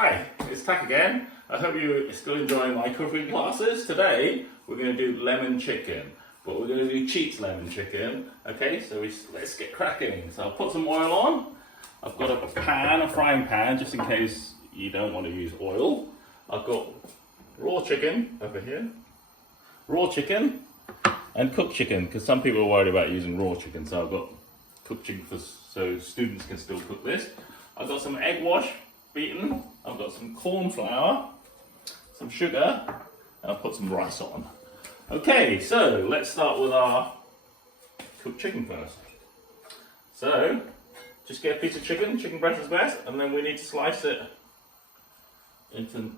Hi, it's Tak again. I hope you're still enjoying my cooking classes. Today we're going to do lemon chicken, but we're going to do Cheats lemon chicken. Okay, so let's get cracking. So I'll put some oil on. I've got a frying pan, just in case you don't want to use oil. I've got raw chicken over here, raw chicken and cooked chicken, because some people are worried about using raw chicken. So I've got cooked chicken so students can still cook this. I've got some egg wash beaten, I've got some corn flour, some sugar, and I'll put some rice on. Okay, so let's start with our cooked chicken first. So, just get a piece of chicken breast is best, and then we need to slice it into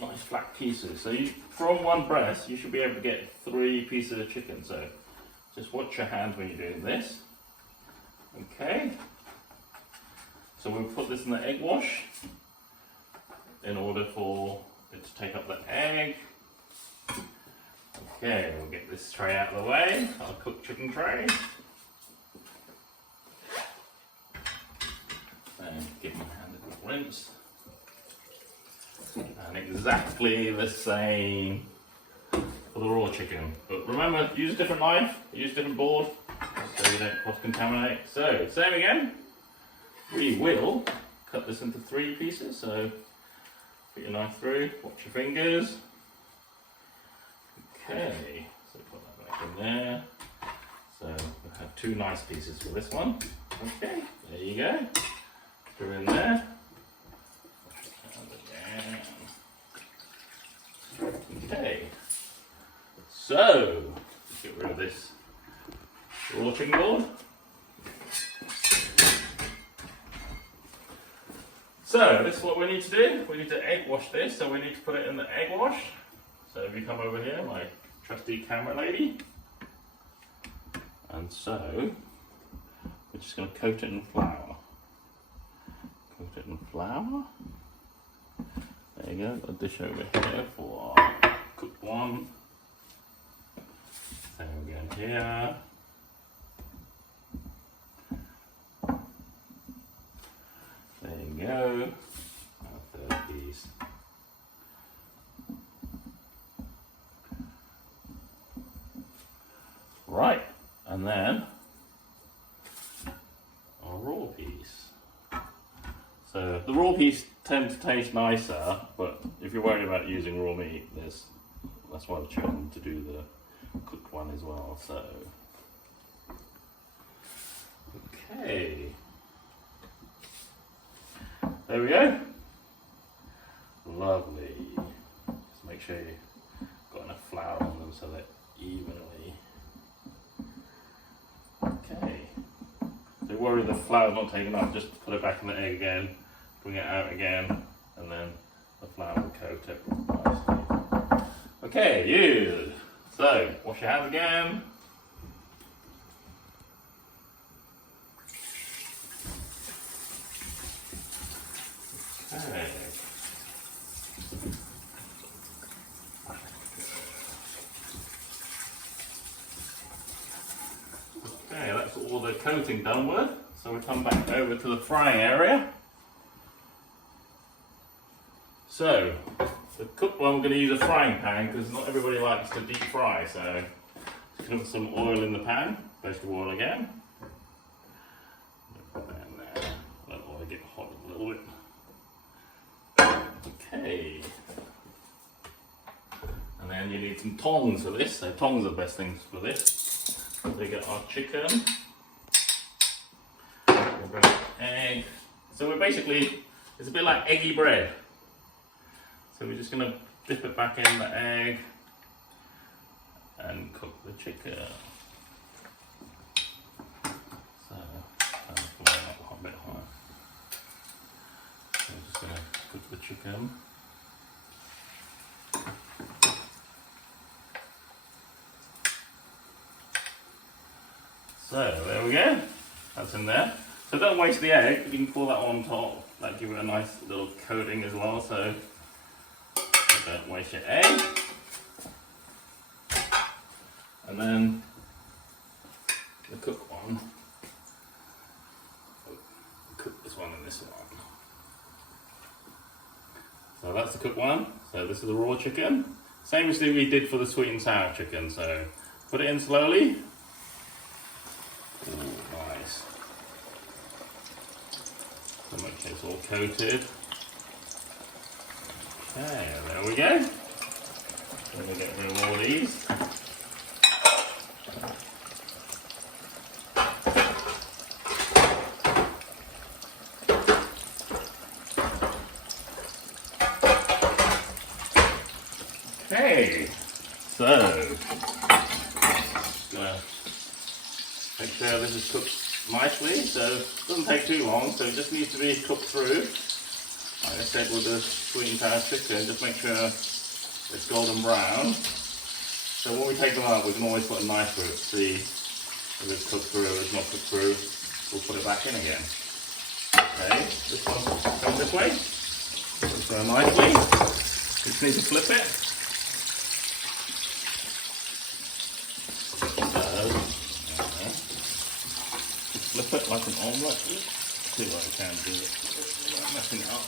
nice flat pieces. So from one breast, you should be able to get 3 pieces of chicken, so just watch your hands when you're doing this. Okay. So we'll put this in the egg wash in order for it to take up the egg. Okay, we'll get this tray out of the way, our cooked chicken tray. And give my hand a quick rinse. And exactly the same for the raw chicken. But remember, use a different knife, use a different board, so you don't cross-contaminate. So, same again. We will cut this into 3 pieces, so put your knife through, watch your fingers. Okay, so put that back in there. So we'll have 2 nice pieces for this one. Okay, there you go. Through in there. Okay, so let's get rid of this raw chicken board. So this is what we need to do. We need to egg wash this, so we need to put it in the egg wash. So if you come over here, my trusty camera lady. And so we're just going to coat it in flour. Coat it in flour. There you go, got a dish over here for our cooked one. Same again here. There you go, our 3rd piece. Right, and then our raw piece. So the raw piece tends to taste nicer, but if you're worried about using raw meat, that's why I've chosen to do the cooked one as well. So, okay. There we go. Lovely. Just make sure you've got enough flour on them so they're evenly. Okay. So worry the flour's not taken up, just put it back in the egg again, bring it out again, and then the flour will coat it nicely. Okay, good. So, wash your hands again. Okay. Okay, that's all the coating done with. So we come back over to the frying area. So, the cooked one, we're going to use a frying pan because not everybody likes to deep fry. So, just going to put some oil in the pan, vegetable oil again. Put that in there. Let oil get hot a little bit. Okay, and then you need some tongs for this. So tongs are the best things for this. So we get our chicken, we'll bring egg. So we're basically, it's a bit like eggy bread. So we're just going to dip it back in the egg and cook the chicken. So turn the flame up a bit higher. So I'm just going to cook the chicken. So there we go, that's in there. So don't waste the egg, you can pour that on top, that give it a nice little coating as well, so don't waste your egg. And then the cooked one, cook this one and this one. So that's the cooked one. So this is the raw chicken. Same as we did for the sweet and sour chicken. So put it in slowly. Ooh, nice. So make sure it's all coated. Okay, there we go. Let me get rid of all these. Okay, so just gonna make sure this is cooked nicely. So it doesn't take too long. So it just needs to be cooked through. Like I said with the sweet and sour chicken, just make sure it's golden brown. So when we take them out, we can always put a knife through it to see if it's cooked through. If it's not cooked through, we'll put it back in again. Okay, this one goes this way. Just go nicely. Just need to flip it. Flip it like an omelette. See what I can do without messing it up.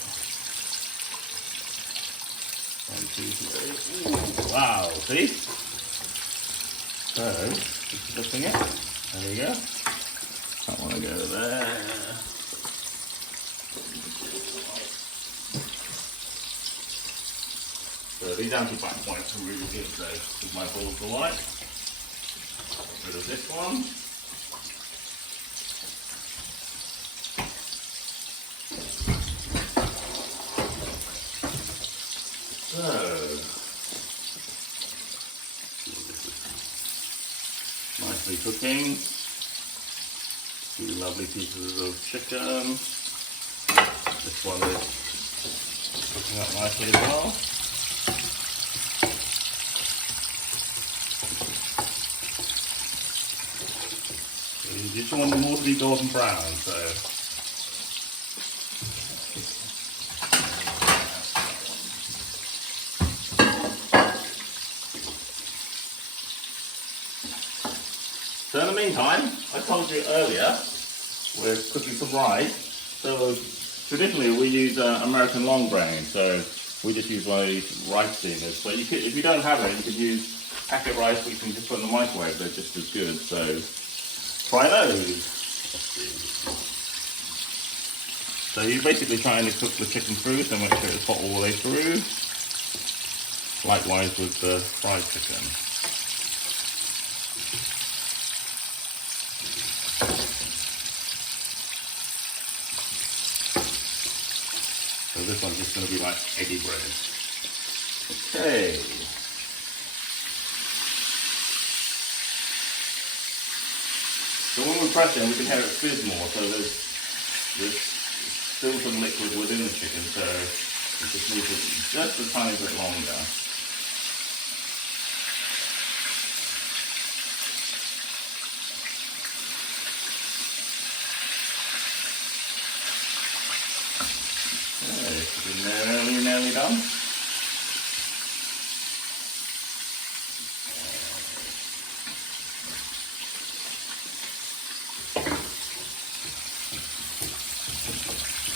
1, 2, 3. Wow, see? So, just flipping it. There we go. That one will go there. So these anti-back points are really good, so with my balls are white. Get rid of this one. So, nicely cooking. 2 lovely pieces of chicken. This one is cooking up nicely as well. So you just want them all to be golden brown. So in the meantime, I told you earlier, we're cooking some rice. So traditionally we use American long grain, so we just use one of these rice steamers. But if you don't have it, you could use packet rice, which you can just put in the microwave. They're just as good, so try those. So you're basically trying to cook the chicken through, so make sure it's hot all the way through. Likewise with the fried chicken. So this one's just going to be like eggy bread. Okay. So when we press it, we can hear it fizz more. So there's still some liquid within the chicken, so it just needs it just a tiny bit longer. We're nearly done.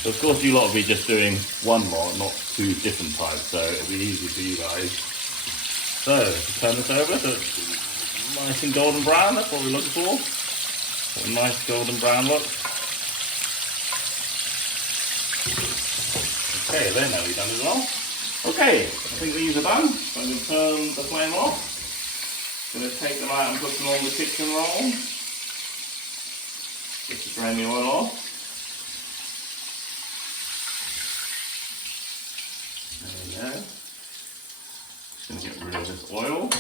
So of course you lot will be just doing one lot, not 2 different types, so it'll be easy for you guys. So, turn this over so it's nice and golden brown, that's what we're looking for. A nice golden brown look. Okay, they're nearly done as well. Okay, I think these are done. So I'm going to turn the flame off. I'm going to take them out and put them on the kitchen roll. Just to drain the oil off. There we go. Just going to get rid of this oil.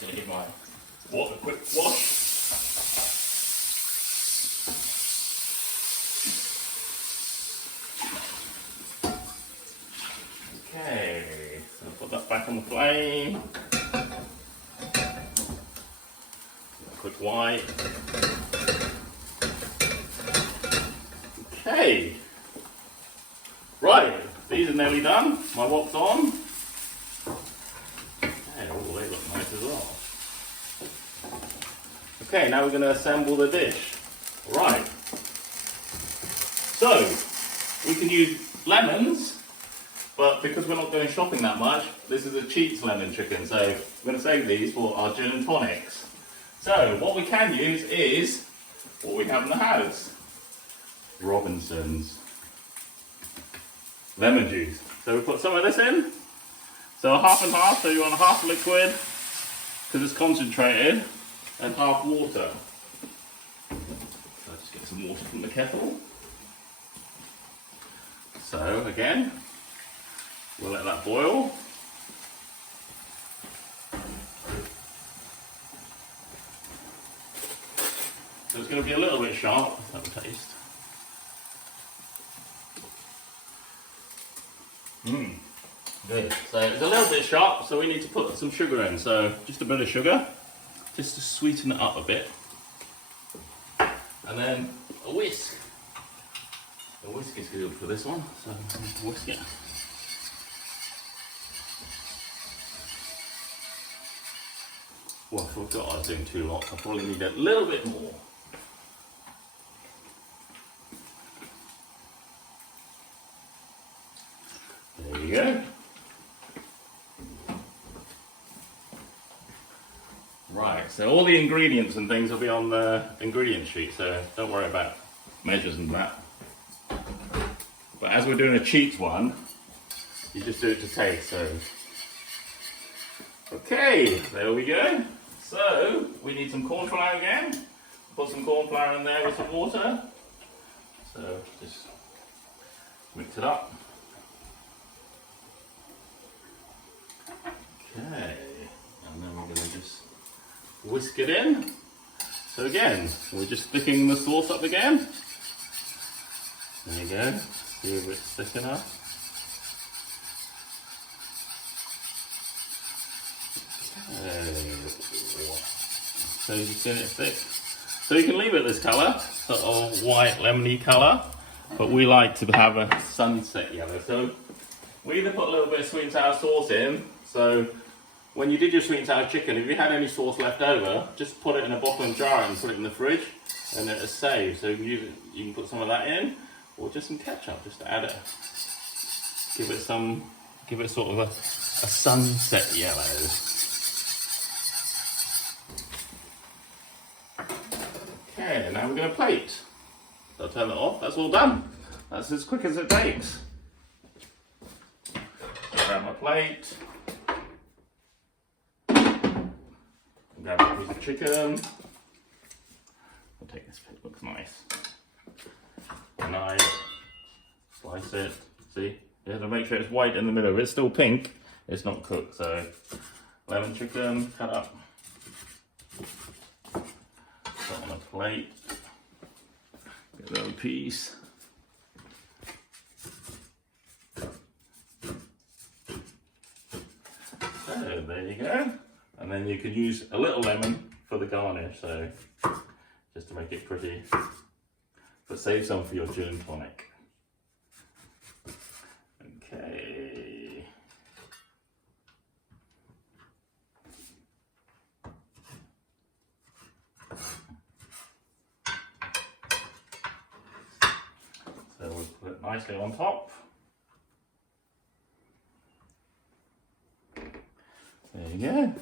Gonna give my water a quick wash. Okay, so I'll put that back on the flame. A quick wipe. Okay. Right, these are nearly done. My wok's on. Okay, oh, they look nice. Okay, now we're going to assemble the dish. Right. So, we can use lemons, but because we're not going shopping that much, this is a cheats lemon chicken. So, we're going to save these for our gin and tonics. So, what we can use is what we have in the house. Robinson's lemon juice. So we put some of this in. So half and half, so you want half liquid, because it's concentrated, and half water. So just get some water from the kettle. So again, we'll let that boil. So it's going to be a little bit sharp, that will taste. Good. So it's a little bit sharp, so we need to put some sugar in. So just a bit of sugar, just to sweeten it up a bit. And then a whisk. A whisk is good for this one, so whisk it. Well, I forgot I was doing 2 lots. I probably need a little bit more. There you go. Right, so all the ingredients and things will be on the ingredient sheet, so don't worry about measures and that. But as we're doing a cheats one, you just do it to taste, so. Okay, there we go. So, we need some corn flour again. Put some corn flour in there with some water. So, just mix it up. Okay, and then we're going to just whisk it in. So again, we're just thickening the sauce up again. There you go. See if it's thick enough. So you see it's thick. So you can leave it this colour, sort of white lemony colour, but we like to have a sunset yellow. So we either put a little bit of sweet and sour sauce in. So when you did your sweet and sour chicken, if you had any sauce left over, just put it in a bottle and jar and put it in the fridge, and it'll save. So you can put some of that in, or just some ketchup, just to add it. Give it sort of a sunset yellow. Okay, now we're going to plate. So I'll turn it off. That's all done. That's as quick as it takes. Grab my plate. Grab a piece of chicken. I'll take this, it looks nice. Knife, slice it. See, you have to make sure it's white in the middle. If it's still pink, it's not cooked. So, lemon chicken, cut up. Put on a plate. Get a little piece. So, there you go. And then you can use a little lemon for the garnish, so just to make it pretty. But save some for your gin and tonic. Okay. So we'll put it nicely on top. There you go.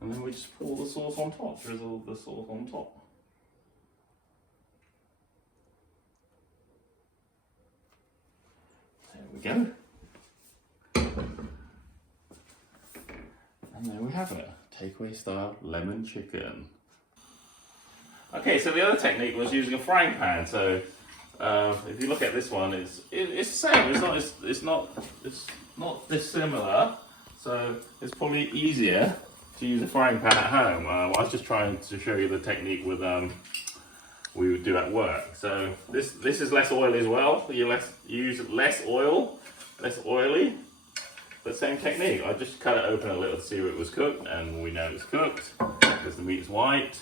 And then we just pour the sauce on top, drizzle the sauce on top. There we go. And there we have it. Takeaway style lemon chicken. Okay, so the other technique was using a frying pan. So if you look at this one, it's the same. It's not dissimilar. So it's probably easier to use a frying pan at home. I was just trying to show you the technique with we would do at work. So this is less oily as well. You use less oil, less oily, but same technique. I just cut it open a little to see if it was cooked, and we know it's cooked because the meat's white.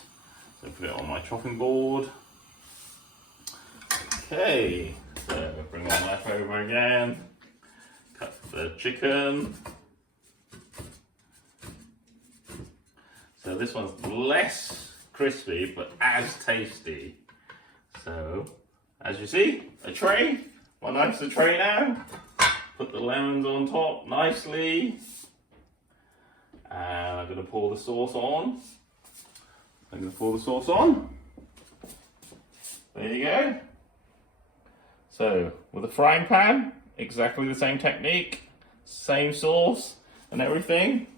So put it on my chopping board. Okay, so bring my knife over again. Cut the chicken. So this one's less crispy, but as tasty. So, as you see, a tray. My knife's a tray now. Put the lemons on top nicely. And I'm going to pour the sauce on. There you go. So, with a frying pan, exactly the same technique, same sauce and everything.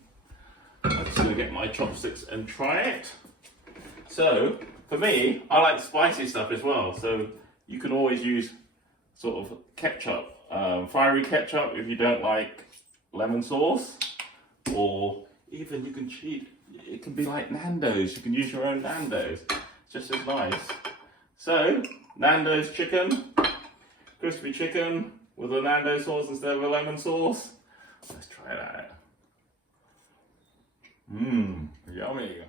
I'm just going to get my chopsticks and try it. So, for me, I like spicy stuff as well. So, you can always use sort of ketchup, fiery ketchup if you don't like lemon sauce. Or even you can cheat. It can be like Nando's. You can use your own Nando's. It's just as nice. So, Nando's chicken, crispy chicken with a Nando's sauce instead of a lemon sauce. Let's try that. Mmm, yummy.